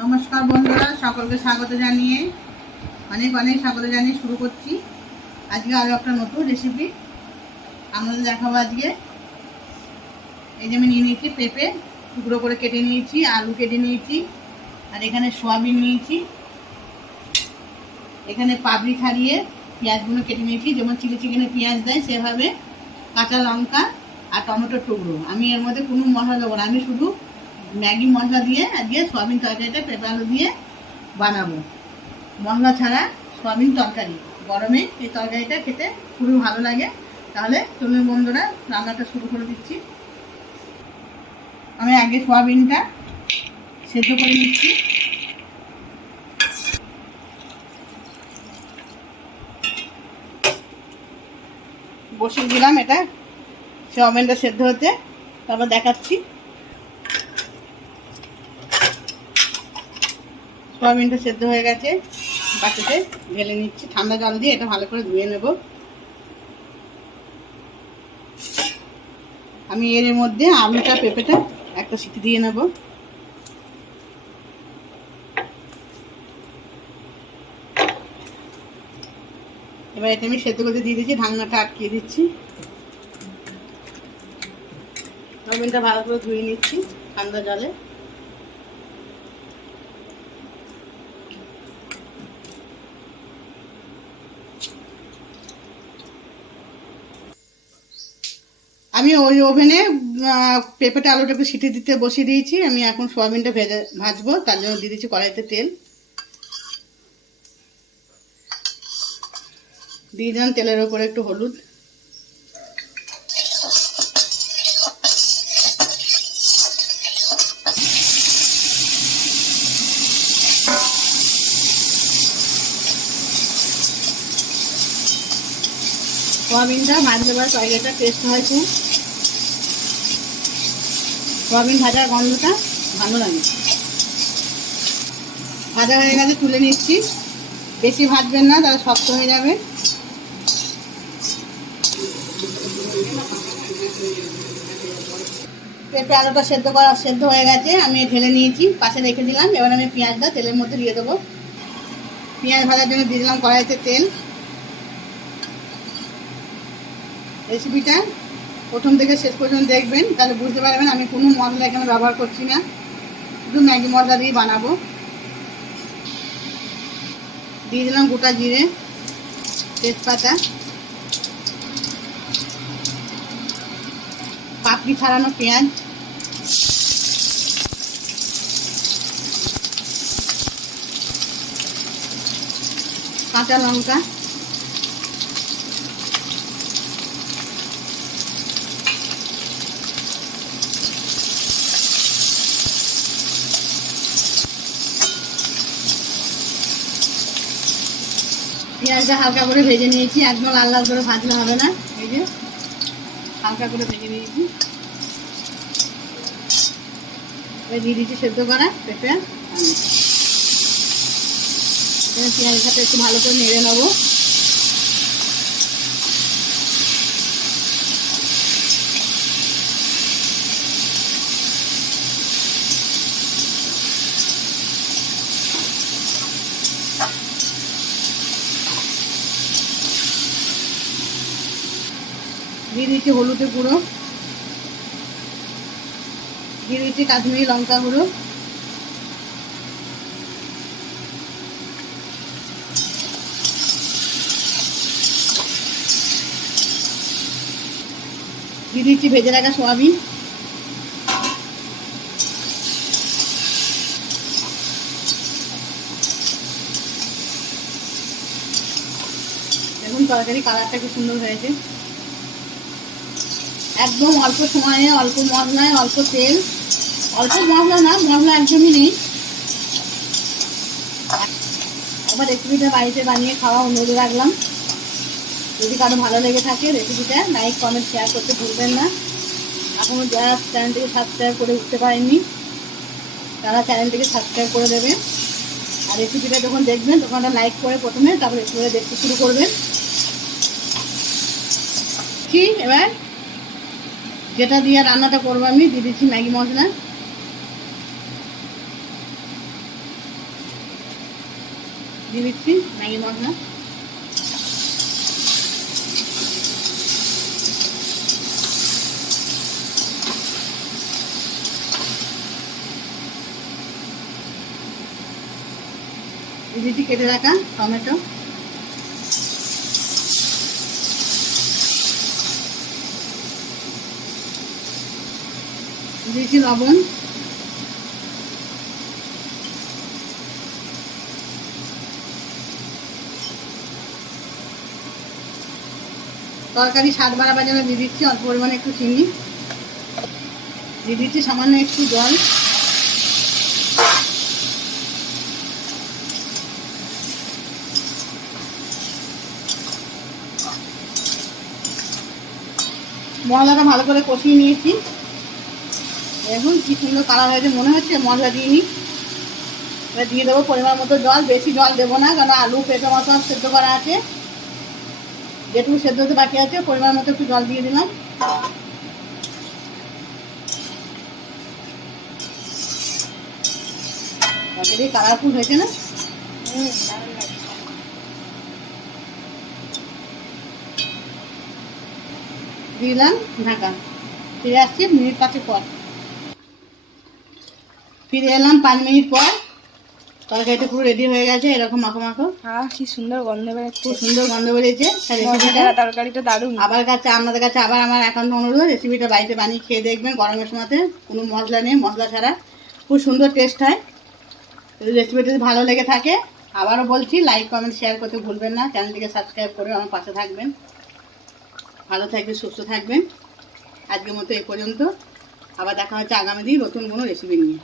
নমস্কার বন্ধুরা, সকলকে স্বাগত জানিয়ে অনেক স্বাগত জানিয়ে শুরু করছি আজকে আরও একটা নতুন রেসিপি আপনাদের দেখাবো। আজকে এই যে আমি নিয়ে নিয়েছি পেঁপে, টুকরো করে কেটে নিয়েছি, আলু কেটে নিয়েছি, আর এখানে সয়াবিন নিয়েছি, এখানে পাপড়ি ছাড়িয়ে পেঁয়াজগুলো কেটে নিয়েছি, যেমন চিলি চিকেনে পেঁয়াজ দেয় সেভাবে, কাঁচা লঙ্কা আর টমেটোর টুকরো। আমি এর মধ্যে কোনো মশলা দেবো না, আমি শুধু ম্যাগি মশলা দিয়ে আজকে সয়াবিন তরকারিটা পেঁপে আলু দিয়ে বানাবো। মশলা ছাড়া সয়াবিন তরকারি, গরমে এই তরকারিটা খেতে খুবই ভালো লাগে। তাহলে তুমি বন্ধুরা রান্নাটা শুরু করে দিচ্ছি। আমি আগে সয়াবিনটা সেদ্ধ করে নিচ্ছি। বসিয়ে দিলাম এটা সয়াবিনটা সেদ্ধ হতে, তারপর দেখাচ্ছি। সয়াবিনটা সেদ্ধ হয়ে গেছে, বাটিতে ঢেলে নিচ্ছি ঠান্ডা জল দিয়ে। এটা ভালো করে ধুয়ে নেব। আমি এর মধ্যে আলুটা পেঁপেটা একটা সিটি দিয়ে নেব। এবার এটা আমি সেদ্ধ করতে দিয়ে দিচ্ছি, ঢাকনাটা আটকিয়ে দিচ্ছি। সয়াবিনটা ভালো করে ধুয়ে নিচ্ছি ঠান্ডা জলে। আমি ওই ওভেনে পেঁপেটা আলুটাকে সিটি দিতে বসিয়ে দিয়েছি। আমি এখন সয়াবিনটা ভাজবো, তার জন্য দিয়ে দিচ্ছি কড়াইতে তেল। দিয়ে দিলাম তেলের ওপরে একটু হলুদ, সয়াবিনটা ভাজলে পরে তরকারিটা টেস্ট হয় খুব। সয়াবিন ভাজার গন্ধটা ভালো লাগে। ভাজা হয়ে গেছে, তুলে নিচ্ছি। বেশি ভাজবেন না, তাহলে শক্ত হয়ে যাবে। পেঁপে আলুটা সেদ্ধ হয়ে গেছে, আমি ঢেলে নিয়েছি, পাশে রেখে দিলাম। এবার আমি পেঁয়াজটা তেলের মধ্যে দিয়ে দেবো। পেঁয়াজ ভাজার জন্য দিয়ে দিলাম কড়াইতে তেল। রেসিপিটা প্রথম থেকে শেষ পর্যন্ত দেখবেন, তাহলে বুঝতে পারবেন আমি কোনো মশলা এখানে ব্যবহার করছি না, শুধু ম্যাগি মশলা দিয়ে বানাবো। দিয়ে দিলাম গোটা জিরে, তেজপাতা, পাপড়ি ছাড়ানো পেঁয়াজ, কাঁচা লঙ্কা, পেঁয়াজটা হালকা করে ভেজে নিয়েছি, একদম লাল লাল করে ভাজলে হবে না। এই যে হালকা করে ভেজে নিয়েছি। এবার দিয়ে দিচ্ছি সেদ্ধ করা পেঁপে। পেঁয়াজের সাথে একটু ভালো করে নেড়ে নেবো। দিয়ে দিচ্ছি হলুদের গুঁড়ো, দিয়ে দিচ্ছি কাশ্মীরি লঙ্কা গুঁড়ো, দিয়ে দিচ্ছি ভেজে রাখা সয়াবিন। এখন তরকারি কালারটা কি সুন্দর হয়েছে। একদম অল্প সময়ে, অল্প মশলায়, অল্প তেল, অল্প মশলা না, মশলা একদমই নেই। আবার রেসিপিটা বাড়িতে বানিয়ে খাওয়া অনুরোধ রাখলাম। যদি কারো ভালো লেগে থাকে রেসিপিটা লাইক কমেন্ট শেয়ার করতে ভুলবেন না। এখনও যারা চ্যানেলটিকে সাবস্ক্রাইব করে উঠতে পারেননি তারা চ্যানেলটিকে সাবস্ক্রাইব করে দেবেন। আর রেসিপিটা যখন দেখবেন তখন একটা লাইক করে প্রথমে, তারপর রেসিপিটা দেখতে শুরু করবেন। এবার যেটা দিয়ে রান্নাটা করবো আমি দিয়ে দিচ্ছি ম্যাগি মশলা। দিয়ে দিচ্ছি ম্যাগি মশলা। দিয়ে দিচ্ছি কেটে রাখা টমেটো। দিয়েছি লবণ। তরকারি স্বাদ বাড়াবার জন্য দিয়ে দিচ্ছি অল্প পরিমাণে একটু চিনি, দিয়ে দিচ্ছি সামান্য একটু জল। মশলাটা ভালো করে কষিয়ে নিয়েছি। এখন কি সুন্দর কালার হয়েছে, মনে হচ্ছে মশলা দিয়ে নিই। এবার দিয়ে দেবো পরিমাণ মতো জল, বেশি জল দেবো না, কারণ আলু পেঁপে মশলা সেদ্ধ করা আছে। যেটুকু সেদ্ধ হতে বাকি আছে পরিমাণ মতো একটু জল দিয়ে দিলাম। তরকারি কালারফুল হয়েছে না? দিলাম ঢাকা। ফিরে আসছি মিনিট 5 পর। ফিরে এলাম 5 মিনিট পর। তরকারিটা পুরো রেডি হয়ে গেছে, এরকম মাখো মাখো। কি সুন্দর গন্ধ বেরোচ্ছে, খুব সুন্দর গন্ধ বেরিয়েছে। তরকারিটা দারুণ। আপনাদের কাছে আবার আমার একান্ত অনুরোধ, রেসিপিটা বাড়িতে বানিয়ে খেয়ে দেখবেন। গরমের সময়তে কোনো মশলা নেই, মশলা ছাড়া খুব সুন্দর টেস্ট হয়। রেসিপিটা যদি ভালো লেগে থাকে আবারও বলছি, লাইক কমেন্ট শেয়ার করতে ভুলবেন না। চ্যানেলটিকে সাবস্ক্রাইব করে আমার পাশে থাকবেন। ভালো থাকবেন, সুস্থ থাকবেন। আজকের মতো এই পর্যন্ত। আবার দেখা হচ্ছে আগামী দিন নতুন কোনো রেসিপি নিয়ে।